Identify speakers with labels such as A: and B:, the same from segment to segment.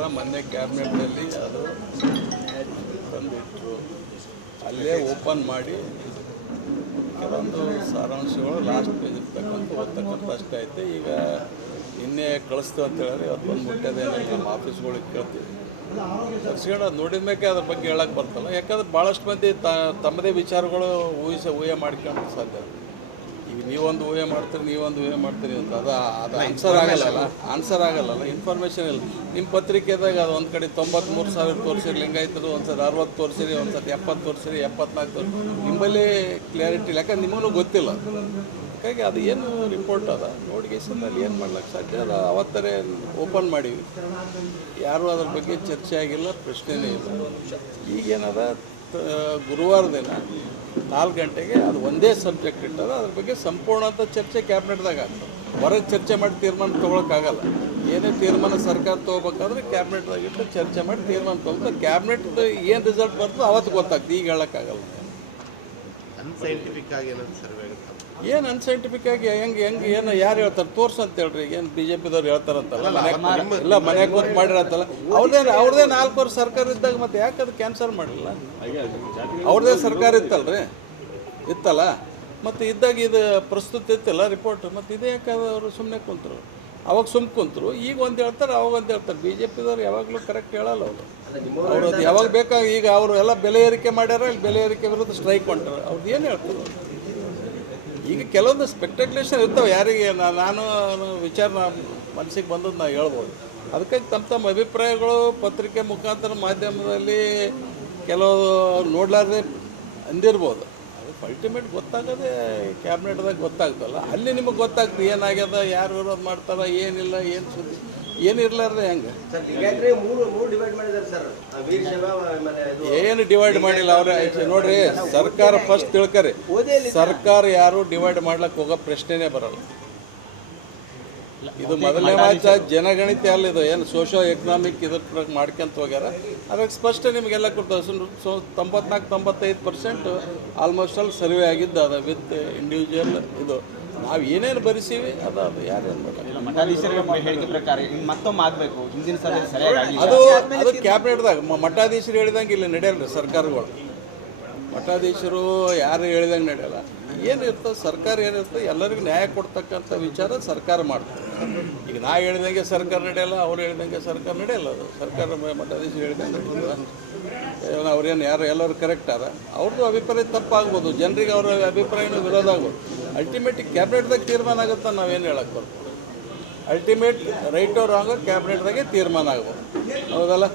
A: ಸರ್ಕಾರ ಮೊನ್ನೆ ಕ್ಯಾಬಿನೆಟ್ನಲ್ಲಿ ಅದು ತಂದಿಟ್ಟರು ಅಲ್ಲೇ ಓಪನ್ ಮಾಡಿ ಕೆಲವೊಂದು ಸಾರಾಂಶಗಳು ಲಾಸ್ಟ್ ಪೇಜ್ ಇರ್ತಕ್ಕಂಥ ಓದ್ತಕ್ಕಂಥ ಅಷ್ಟೇ ಐತೆ. ಈಗ ನಿನ್ನೆ ಕಳಿಸ್ತು ಅಂತ ಹೇಳಿದ್ರೆ ಇವತ್ತು ಬಂದು ನಮ್ಮ ಆಫೀಸ್ಗಳಿಗೆ ಕೇಳ್ತೀವಿ. ತರ್ಸ್ಕೊಂಡು ಅದು ನೋಡಿದ ಮೇಲೆ ಅದ್ರ ಬಗ್ಗೆ ಹೇಳಕ್ಕೆ ಬರ್ತಲ್ಲ. ಯಾಕಂದ್ರೆ ಭಾಳಷ್ಟು ಮಂದಿ ತಮ್ಮದೇ ವಿಚಾರಗಳು ಊಹಿಸ, ಊಹೆ ಮಾಡ್ಕೊಂಡು ಸಾಧ್ಯ. ಈಗ ನೀವೊಂದು ಊಹೆ ಮಾಡ್ತೀರಿ ನೀವೊಂದು ಊಹೆ ಮಾಡ್ತೀರಿ ಅಂತ ಅದು ಅದು ಆನ್ಸರ್ ಆಗಲ್ಲಲ್ಲ ಆನ್ಸರ್ ಆಗಲ್ಲಲ್ಲ? ಇನ್ಫಾರ್ಮೇಷನ್ ಇಲ್ಲ. ನಿಮ್ಮ ಪತ್ರಿಕೆದಾಗ ಅದು ಒಂದು ಕಡೆ ತೊಂಬತ್ಮೂರು ಸಾವಿರ ತೋರಿಸಿರಿ ಲಿಂಗಾಯಿತರು ಒಂದು ಸತಿ ಅರವತ್ತು ತೋರಿಸಿರಿ ಒಂದು ಸತಿ ಎಪ್ಪತ್ತು ತೋರಿಸಿರಿ ಎಪ್ಪತ್ನಾಲ್ಕು ತೋರಿಸಿ ನಿಮ್ಮಲ್ಲಿ ಕ್ಲಿಯಾರಿಟಿ ಇಲ್ಲ. ಯಾಕಂದ್ರೆ ನಿಮಗೂ ಗೊತ್ತಿಲ್ಲ. ಹಾಗಾಗಿ ಅದು ಏನು ರಿಪೋರ್ಟ್ ಅದ? ಅಲ್ಲಿ ಏನು ಮಾಡ್ಲಿಕ್ಕೆ ಸಾಧ್ಯ? ಅದ ಅವತ್ತರೇ ಓಪನ್ ಮಾಡೀವಿ. ಯಾರೂ ಅದ್ರ ಬಗ್ಗೆ ಚರ್ಚೆ ಆಗಿಲ್ಲ ಪ್ರಶ್ನೆನೇ ಇಲ್ಲ. ಈಗೇನದ ತ- ಗುರುವಾರ ದಿನ ನಾಲ್ಕು ಗಂಟೆಗೆ ಅದು ಒಂದೇ ಸಬ್ಜೆಕ್ಟ್ ಇಟ್ಟದ ಅದ್ರ ಬಗ್ಗೆ ಸಂಪೂರ್ಣ ಅಂತ ಚರ್ಚೆ ಕ್ಯಾಬಿನೆಟ್ದಾಗ ಆಗ್ತದೆ. ಹೊರಗೆ ಚರ್ಚೆ ಮಾಡಿ ತೀರ್ಮಾನ ತೊಗೊಳಕ್ಕಾಗಲ್ಲ. ಏನೇ ತೀರ್ಮಾನ ಸರ್ಕಾರ ತೊಗೋಬೇಕಾದ್ರೆ ಕ್ಯಾಬಿನೆಟ್ದಾಗ ಇಟ್ಟು ಚರ್ಚೆ ಮಾಡಿ ತೀರ್ಮಾನ ತೊಗೊಳ್ತಾರೆ. ಕ್ಯಾಬಿನೆಟ್ ಏನು ರಿಸಲ್ಟ್ ಬರ್ತದೆ ಅವತ್ತು ಗೊತ್ತಾಗ್ತದೆ. ಈಗ ಹೇಳೋಕ್ಕಾಗಲ್ಲ.
B: ಅನ್ಸೈಂಟಿಫಿಕ್ ಆಗಿ ಸರ್ವೆ
A: ಏನು ಅನ್ಸೈಂಟಿಫಿಕ್ ಆಗಿ ಹೆಂಗೆ ಹೆಂಗೆ ಏನು ಯಾರು ಹೇಳ್ತಾರೆ? ತೋರ್ಸು ಅಂತ ಹೇಳ್ರಿ ಏನು ಬಿ ಜೆ ಪಿದವ್ರು ಹೇಳ್ತಾರಂತಲ್ಲ? ಇಲ್ಲ ಮನೆ ಕೂತ್ ಮಾಡಿರತ್ತಲ್ಲ. ಅವ್ರದೇ ಅವ್ರದೇ ನಾಲ್ಕು ವರ್ಷ ಸರ್ಕಾರ ಇದ್ದಾಗ ಮತ್ತೆ ಯಾಕೆ ಅದು ಕ್ಯಾನ್ಸಲ್ ಮಾಡಿಲ್ಲ? ಅವ್ರದೇ ಸರ್ಕಾರ ಇತ್ತಲ್ರಿ? ಇತ್ತಲ್ಲ? ಮತ್ತು ಇದ್ದಾಗ ಇದು ಪ್ರಸ್ತುತ ಇತ್ತಲ್ಲ ರಿಪೋರ್ಟ್ ಮತ್ತು ಇದೇ ಯಾಕೆ ಅವರು ಸುಮ್ಮನೆ ಕುಂತರು? ಅವಾಗ ಸುಮ್ ಕುಂತರು. ಈಗ ಒಂದು ಹೇಳ್ತಾರೆ ಅವಾಗ ಒಂದು ಹೇಳ್ತಾರೆ. ಬಿ ಜೆ ಪಿದವ್ರು ಯಾವಾಗಲೂ ಕರೆಕ್ಟ್ ಹೇಳಲ್ಲ ಅವರು. ಅವ್ರು ಅದು ಯಾವಾಗ ಬೇಕಾಗ ಈಗ ಅವರು ಎಲ್ಲ ಬೆಲೆ ಏರಿಕೆ ಮಾಡ್ಯಾರ ಇಲ್ಲಿ ಬೆಲೆ ಏರಿಕೆ ವಿರುದ್ಧ ಸ್ಟ್ರೈಕ್ ಹೊಂಟಾರ. ಅವ್ರದ್ದು ಏನು ಹೇಳ್ತಾರೆ? ಈಗ ಕೆಲವೊಂದು ಸ್ಪೆಕ್ಟಕ್ಯುಲೇಷನ್ ಇರ್ತವೆ. ಯಾರಿಗೆ ನಾನು ವಿಚಾರ ಮನಸ್ಸಿಗೆ ಬಂದದ್ದು ನಾವು ಹೇಳ್ಬೋದು. ಅದಕ್ಕಾಗಿ ತಮ್ಮ ತಮ್ಮ ಅಭಿಪ್ರಾಯಗಳು ಪತ್ರಿಕೆ ಮುಖಾಂತರ ಮಾಧ್ಯಮದಲ್ಲಿ ಕೆಲವು ನೋಡ್ಲಾರ್ದೆ ಅಂದಿರ್ಬೋದು. ಅದಕ್ಕೆ ಅಲ್ಟಿಮೇಟ್ ಗೊತ್ತಾಗೋದೇ ಕ್ಯಾಬಿನೆಟ್ದಾಗ ಗೊತ್ತಾಗ್ತಲ್ಲ. ಅಲ್ಲಿ ನಿಮಗೆ ಗೊತ್ತಾಗ್ತದೆ ಏನಾಗ್ಯದ, ಯಾರು ವಿರೋಧ ಮಾಡ್ತಾರ, ಏನಿಲ್ಲ, ಏನು ಸುದ್ದಿ. ಏನು ಇರ್ಲಾರ್ದೆ ಹೆಂಗೆ? ಏನು ಡಿವೈಡ್ ಮಾಡಿಲ್ಲ ಅವ್ರ. ನೋಡ್ರಿ ಸರ್ಕಾರ ಫಸ್ಟ್ ತಿಳ್ಕರಿ. ಸರ್ಕಾರ ಯಾರು ಡಿವೈಡ್ ಮಾಡ್ಲಕ್ಕೆ ಹೋಗೋ ಪ್ರಶ್ನೆನೇ ಬರಲ್ಲ. ಇದು ಮೊದಲನೇ ಮಾತ ಜನಗಣಿತ ಅಲ್ಲ ಇದು. ಏನು ಸೋಷೋ ಎಕನಾಮಿಕ್ ಇದ್ರ ಪ್ರಕಾರ ಮಾಡ್ಕೊಂತ ಹೋಗ್ಯಾರ. ಅದಕ್ಕೆ ಸ್ಪಷ್ಟ ನಿಮಗೆಲ್ಲ ಕೊಡ್ತಾರೆ ಸೊ ತೊಂಬತ್ನಾಲ್ಕು ತೊಂಬತ್ತೈದು ಪರ್ಸೆಂಟ್ ಆಲ್ಮೋಸ್ಟ್ ಅಲ್ಲಿ ಸರ್ವೆ ಆಗಿದ್ದು ಅದ ವಿತ್ ಇಂಡಿವಿಜುವಲ್ ಇದು. ನಾವು ಏನೇನು ಬರಿಸೀವಿ ಅದು ಅದು ಯಾರೇನು
C: ಬೇಕಾಗಿಲ್ಲ ಹೇಳಿಕೆ ಪ್ರಕಾರ ಇನ್ನು ಮತ್ತೊಮ್ಮೆ ಆಗಬೇಕು. ಹಿಂದಿನ ಸಭೆ ಸರಿಯಾಗಿ ಆಗಿಲ್ಲ.
A: ಅದು ಅದು ಕ್ಯಾಬಿನೆಟ್ದಾಗ ಮಠಾಧೀಶರು ಹೇಳಿದಂಗೆ ಇಲ್ಲಿ ನಡೆಯಲ್ಲ ಸರ್ಕಾರಗಳು. ಮಠಾಧೀಶರು ಯಾರು ಹೇಳಿದಂಗೆ ನಡೆಯಲ್ಲ. ಏನಿರ್ತದೆ ಸರ್ಕಾರ ಏನಿರ್ತದೆ ಎಲ್ಲರಿಗೂ ನ್ಯಾಯ ಕೊಡ್ತಕ್ಕಂಥ ವಿಚಾರ ಸರ್ಕಾರ ಮಾಡ್ತದೆ. ಈಗ ನಾ ಹೇಳಿದಂಗೆ ಸರ್ಕಾರ ನಡೆಯಲ್ಲ ಅವ್ರು ಹೇಳಿದಂಗೆ ಸರ್ಕಾರ ನಡೆಯಲ್ಲ. ಅದು ಸರ್ಕಾರ ಮಠಾಧೀಶರು ಹೇಳಿದಂಗೆ ನಡೆಯಲ್ಲ. ಅವ್ರೇನು ಯಾರು ಎಲ್ಲರೂ ಕರೆಕ್ಟ್ ಅದ ಅವ್ರದ್ದು ಅಭಿಪ್ರಾಯ ತಪ್ಪಾಗ್ಬೋದು. ಜನರಿಗೆ ಅವರ ಅಭಿಪ್ರಾಯನೂ ವಿರೋಧ ಆಗ್ಬೋದು. ಅಲ್ಟಿಮೇಟ್ ಕ್ಯಾಬಿನೆಟ್ದಾಗ ತೀರ್ಮಾನ ಆಗುತ್ತೆ ನಾವೇನು ಹೇಳಕ್ಕೆ ಬರ್ಬೋದು ಅಲ್ಟಿಮೇಟ್ ರೈಟ್ ಅವ್ರ ಹಂಗ ಕ್ಯಾಬಿನೆಟ್ದಾಗೆ ತೀರ್ಮಾನ ಆಗ್ಬೋದು. ಹೌದಲ್ಲ?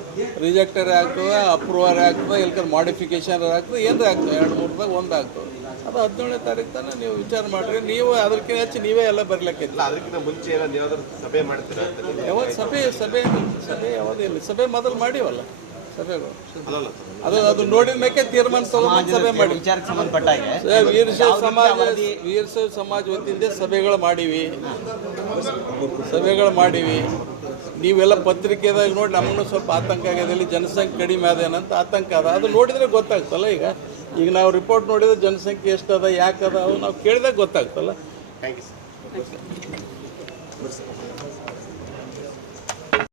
A: ರಿಜೆಕ್ಟರ್ ಆಗ್ತದೆ ಅಪ್ರೂವರ್ ಆಗ್ತದೆ ಇಲ್ಕರ್ ಮಾಡಿಫಿಕೇಶನ್ ಆಗ್ತದೆ ಏನಾರ ಆಗ್ತದೆ? ಎರಡು ಮೂರದಾಗ ಒಂದು ಆಗ್ತದೆ. ಅದು ಹದಿನೇಳನೇ ತಾರೀಕು ತಾನೆ ನೀವು ವಿಚಾರ ಮಾಡಿರಿ. ನೀವು ಅದಕ್ಕಿಂತ ಹೆಚ್ಚು ನೀವೇ ಎಲ್ಲ ಬರ್ಲಿಕ್ಕೆ
B: ಅಲ್ಲ ಅದಕ್ಕಿಂತ ಮುಂಚೆ ಏನಾದ್ರು ಸಭೆ ಮಾಡ್ತೀರಾ?
A: ಯಾವಾಗ ಸಭೆ ಸಭೆ ಸಭೆ ಯಾವುದು ಇಲ್ಲ. ಸಭೆ ಮೊದಲು ಮಾಡಿವಲ್ಲ. ಸಭೆಗಳು. ಅದು ಅದು ನೋಡಿದ ಮೇಲೆ ತೀರ್ಮಾನ ಸಭೆ ಮಾಡಿ.
C: ವಿಚಾರಕ್ಕೆ ಸಂಬಂಧಪಟ್ಟ
A: ವೀರಶೈವ ಸಮಾಜ ವೀರಶೈವ ಸಮಾಜ ವತಿಯಿಂದ ಸಭೆಗಳು ಮಾಡೀವಿ. ಸಭೆಗಳು ಮಾಡೀವಿ. ನೀವೆಲ್ಲ ಪತ್ರಿಕೆದಾಗ ನೋಡಿ ನಮ್ಮನ್ನು ಸ್ವಲ್ಪ ಆತಂಕ ಆಗಿದೆ ಇಲ್ಲಿ ಜನಸಂಖ್ಯೆ ಕಡಿಮೆ ಅದೇನಂತ ಆತಂಕ ಅದ. ಅದು ನೋಡಿದ್ರೆ ಗೊತ್ತಾಗ್ತಲ್ಲ ಈಗ. ಈಗ ನಾವು ರಿಪೋರ್ಟ್ ನೋಡಿದ್ರೆ ಜನಸಂಖ್ಯೆ ಎಷ್ಟದ ಯಾಕದ ಅವು ನಾವು ಕೇಳಿದಾಗ ಗೊತ್ತಾಗ್ತಲ್ಲ.
B: Thank you sir